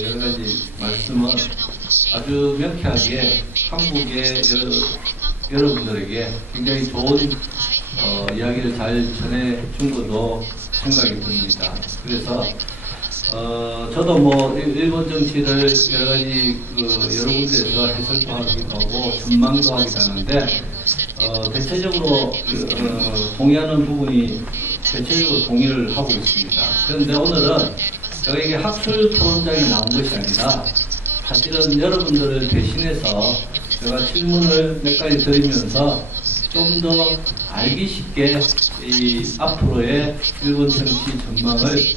여러 가지 말씀은 아주 명쾌하게 한국의 여러분들에게 굉장히 좋은 이야기를 잘 전해준 것도 생각이 듭니다. 그래서 저도 뭐 일본 정치를 여러 가지 여러 군데에서 해설도 하기도 하고 전망도 하기도 하는데 대체적으로 동의하는 부분이 대체적으로 동의를 하고 있습니다. 그런데 오늘은 저에게 학술 토론장이 나온 것이 아니라 사실은 여러분들을 대신해서 제가 질문을 몇 가지 드리면서 좀 더 알기 쉽게 이 앞으로의 일본 정치 전망을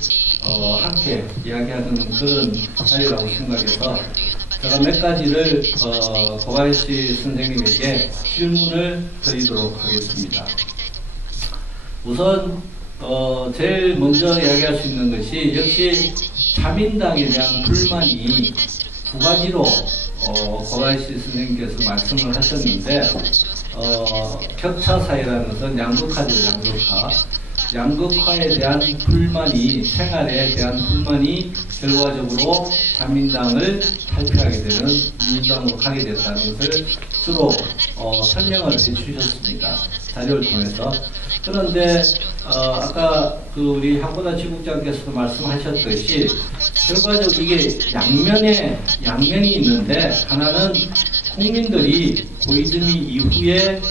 함께 이야기하는 그런 자리라고 생각해서 제가 몇 가지를 고바야시 선생님에게 질문을 드리도록 하겠습니다. 우선 제일 먼저 이야기할 수 있는 것이 역시 자민당에 대한 불만이 두 가지로 고바야시 선생님께서 말씀을 하셨는데 격차 사회라는 것은 양극화죠. 양극화에 대한 불만이, 생활에 대한 불만이 결과적으로 자민당을 탈피하게 되는 민주당으로 가게 됐다는 것을 주로 설명을 해주셨습니다. 자료를 통해서. 그런데 아까 우리 한보다 지국장께서도 말씀하셨듯이 결과적으로 이게 양면이 있는데 하나는 국민들이 고이즈미 이후에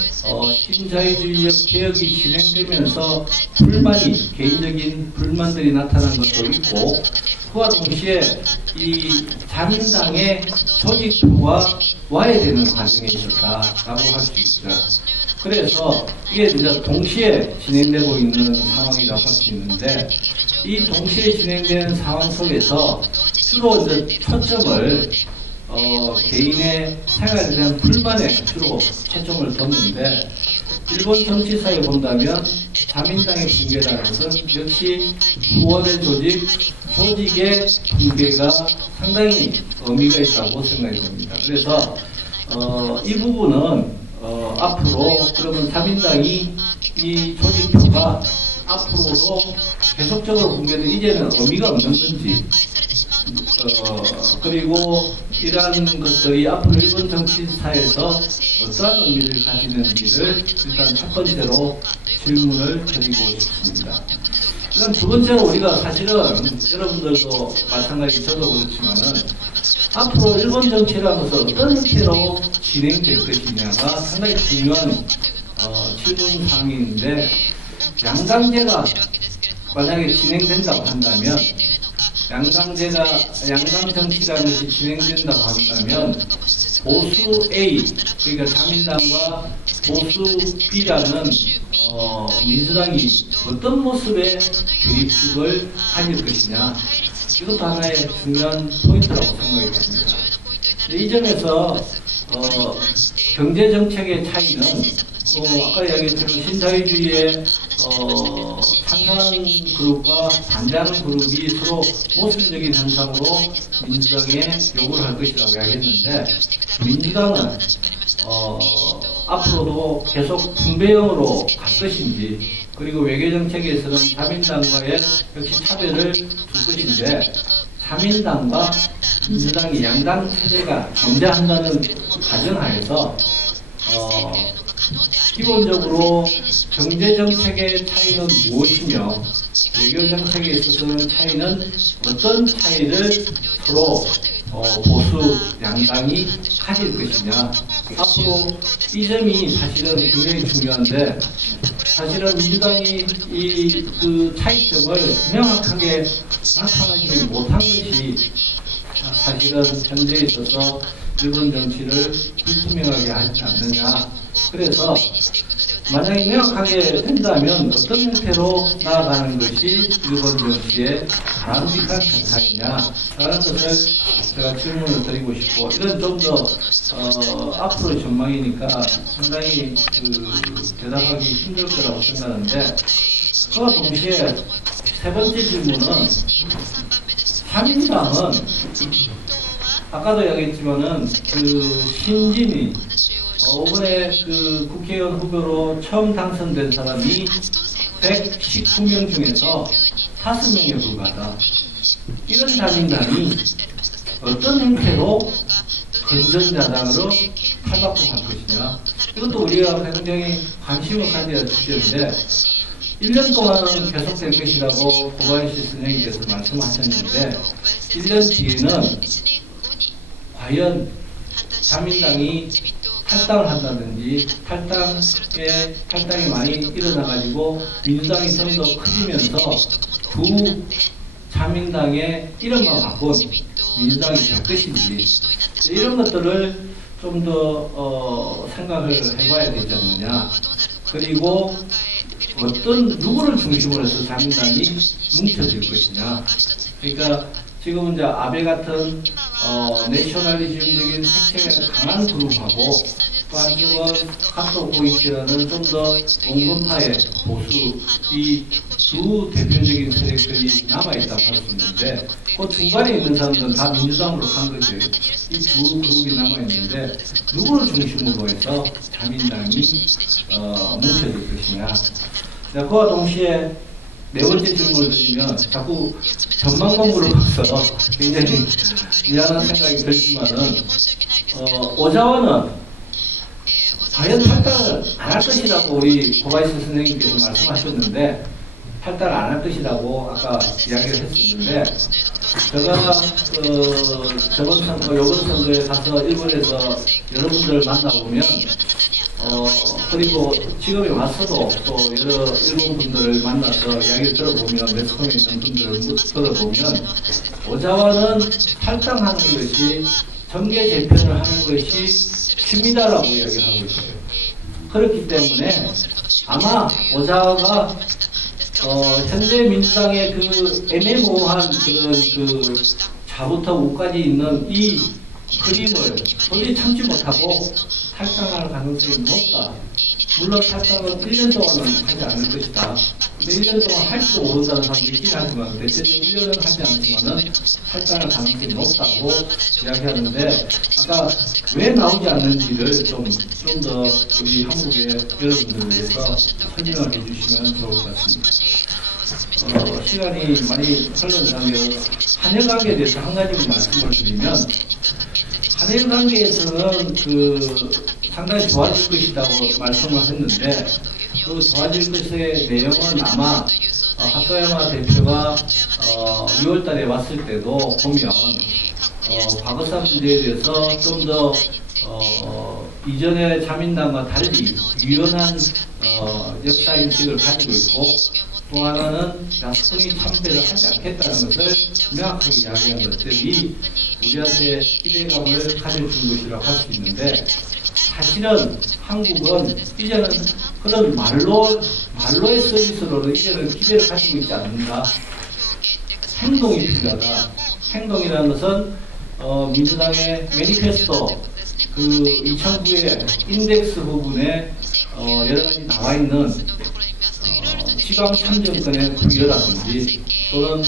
신자유주의적 개혁이 진행되면서 개인적인 불만들이 나타난 것도 있고 그와 동시에 이 자민당의 조직표가 와해되는 과정에 있었다라고 할 수 있어요. 그래서 이게 이제 동시에 진행되고 있는 상황이라고 할 수 있는데 이 동시에 진행되는 상황 속에서 주로 이제 초점을 개인의 생활에 대한 불만에 주로 초점을 뒀는데 일본 정치사에 본다면 자민당의 붕괴라는 것은 역시 후원의 조직의 붕괴가 상당히 의미가 있다고 생각이 듭니다. 그래서 이 부분은 앞으로 그러면 자민당이 이 조직표가 앞으로도 계속적으로 붕괴된 이제는 의미가 없는 건지 그리고 이러한 것들이 앞으로 일본 정치사에서 어떠한 의미를 가지는지를 일단 첫 번째로 질문을 드리고 싶습니다. 그럼 두 번째로 우리가 사실은 여러분들도 마찬가지 저도 그렇지만은 앞으로 일본 정치라는 것은 어떤 형태로 진행될 것이냐가 상당히 중요한 질문 사항인데 양당제가 만약에 진행된다고 한다면 양당 정치라는 것이 진행된다고 한다면 보수 A, 그러니까 자민당과 보수 B라는 민주당이 어떤 모습의 대립축을 가질 것이냐, 이것도 하나의 중요한 포인트라고 생각이 됩니다. 이 점에서 경제정책의 차이는 아까 이야기했던 신자유주의의 찬성하는 그룹과 반대하는 그룹이 서로 모순적인 현상으로 민주당에 요구를 할 것이라고 이야기했는데 민주당은 앞으로도 계속 분배형으로 갈 것인지 그리고 외교정책에서는 자민당과의 역시 차별을 둘 것인데 자민당과 민주당이 양당 체제가 존재한다는 가정하에서 기본적으로 경제정책의 차이는 무엇이며 외교정책에 있어서는 차이는 어떤 차이를 서로 보수 양당이 가질 것이냐. 앞으로 이 점이 사실은 굉장히 중요한데 사실은 민주당이 그 차이점을 명확하게 나타내지 못한 것이 사실은 현재에 있어서 일본 정치를 불투명하게 하지 않느냐. 그래서 만약에 명확하게 된다면 어떤 형태로 나아가는 것이 일본 정치의 바람직한 현상이냐 라는 것을 제가 질문을 드리고 싶고 이건 좀 더 앞으로의 전망이니까 상당히 대답하기 힘들 거라고 생각하는데 그와 동시에 세 번째 질문은 자민당은 아까도 이야기했지만은 신진이 이번에 국회의원 후보로 처음 당선된 사람이 119명 중에서 5명에 불과하다. 이런 자민당이 어떤 형태로 건전야당으로 탈바꿈할 것이냐. 이것도 우리가 굉장히 관심을 가져야 할 주제인데 1년 동안은 계속될 것이라고 고바야시 선생님께서 말씀하셨는데 1년 뒤에는 과연 자민당이 탈당을 한다든지 탈당이 많이 일어나가지고 민주당이 좀 더 커지면서 두 자민당의 이름만 바꾼 민주당이 될 것인지 이런 것들을 좀 더 생각을 해봐야 되지 않느냐. 그리고 누구를 중심으로 해서 자민당이 뭉쳐질 것이냐. 그러니까 지금 이제 아베 같은 내셔널리즘적인 색채가 강한 그룹하고 또 한쪽은 카토 고이치라는 좀 더 온건파의 보수 이 두 대표적인 세력들이 남아있다고 할 수 있는데 그 중간에 있는 사람들은 다 민주당으로 간 거죠. 이 두 그룹이 남아있는데 누구를 중심으로 해서 자민당이 뭉쳐질 것이냐. 그와 동시에 네 번째 질문을 드리면 자꾸 전망만 물어봐서 굉장히 미안한 생각이 들지만은 오자와는 과연 탈당을 안 할 것이라고 우리 고바야시 선생님께서 말씀하셨는데 탈당을 안 할 것이라고 아까 이야기를 했었는데 제가 저번 선거, 요번 선거에 가서 일본에서 여러분들을 만나보면 그리고 지금에 와서도 또 여러 일본 분들을 만나서 이야기를 들어보면 매스컴에 있는 분들을 들어보면 오자와는 탈당하는 것이 정계 재편을 하는 것이 쉽니다라고 이야기하고 있어요. 그렇기 때문에 아마 오자와가 현재 민주당의 그 애매모호한 그런 자부터 우까지 있는 이 그림을 도저히 참지 못하고 탈당할 가능성이 높다. 물론 탈당은 1년 동안은 하지 않을 것이다. 근데 1년 동안 할지도 모른다는 사람도 있긴 하지만 대체적으로 1년은 하지 않지만은 탈당할 가능성이 높다고 이야기하는데 아까 왜 나오지 않는지를 좀 더 우리 한국의 여러분들을 위해서 설명을 해주시면 좋을 것 같습니다. 시간이 많이 흘러가면 한일 관계에 대해서 한 가지 말씀을 드리면 한일 관계에서는 상당히 좋아질 것이라고 말씀을 했는데 그 좋아질 것의 내용은 아마 하토야마 대표가 6월달에 왔을 때도 보면 과거사 문제에 대해서 좀 더 이전의 자민당과 달리 유연한 역사 인식을 가지고 있고 또 하나는 야스쿠니 참배를 하지 않겠다는 것을 명확하게 이야기한 것들이 우리한테 기대감을 가져준 것이라고 할 수 있는데 사실은 한국은 이제는 그런 말로의 서비스로는 이제는 기대를 가지고 있지 않는다. 행동이 필요하다. 행동이라는 것은 민주당의 매니페스토 2009의 인덱스 부분에 여러 가지 나와 있는 지방 참정권의 부여라든지 또는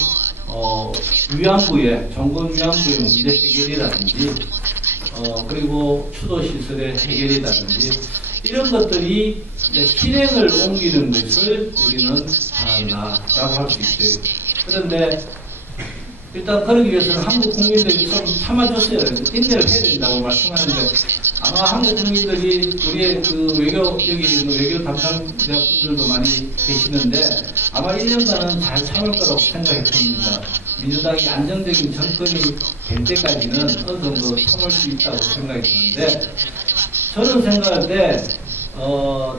정권 위안부의 문제 해결이라든지 그리고 추도 시설의 해결이라든지 이런 것들이 실행을 옮기는 것을 우리는 바란다라고 할 수 있어요. 그런데 일단 그러기 위해서는 한국 국민들이 좀 참아줬어요. 인내를 해야 된다고 말씀하는데 아마 한국 국민들이 우리의 여기 있는 외교 담당자분들도 많이 계시는데 아마 1년간은 잘 참을 거라고 생각이 듭니다. 민주당이 안정적인 정권이 될 때까지는 어느 정도 참을 수 있다고 생각이 드는데 저는 생각할 때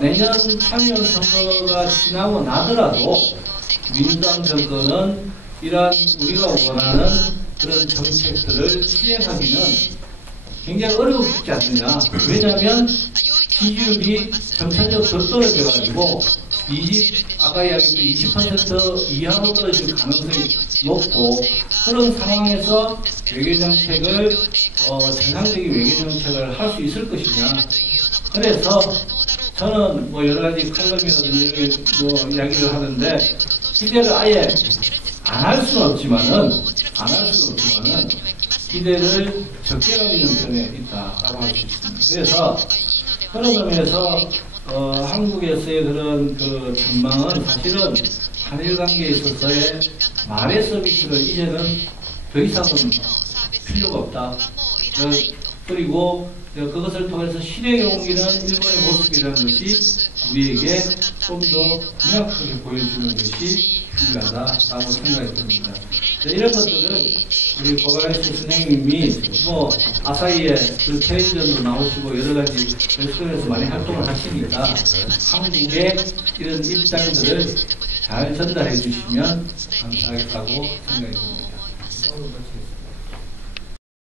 내년 참여 선거가 지나고 나더라도 민주당 정권은 이러한 우리가 원하는 그런 정책들을 실행하기는 굉장히 어렵지 않느냐. 왜냐하면 지지율이 점차적으로 더 떨어져가지고 아까 이야기했던 20% 이하로 떨어질 가능성이 높고 그런 상황에서 외교정책을 정상적인 외교정책을 할 수 있을 것이냐. 그래서 저는 여러 가지 칼럼이라든지 이런 이야기를 하는데 기대를 아예 안 할 수는 없지만은 기대를 적게 가지는 편에 있다라고 할 수 있습니다. 그래서 그런 의미에서 한국에서의 그런 전망은 사실은 한일 관계에 있어서의 말의 서비스를 이제는 더 이상은 필요가 없다. 그리고 그것을 통해서 신의 용기는 일본의 모습이라는 것이 우리에게 좀 더 명확하게 보여주는 것이 필요하다라고 생각이 듭니다. 이런 것들은 우리 고바야시 선생님이 뭐 아사히의 그 테레비전도 나오시고 여러 가지 레스토랑에서 많이 활동을 하시니까 한국의 이런 입장들을 잘 전달해 주시면 감사하겠다고 생각이 듭니다.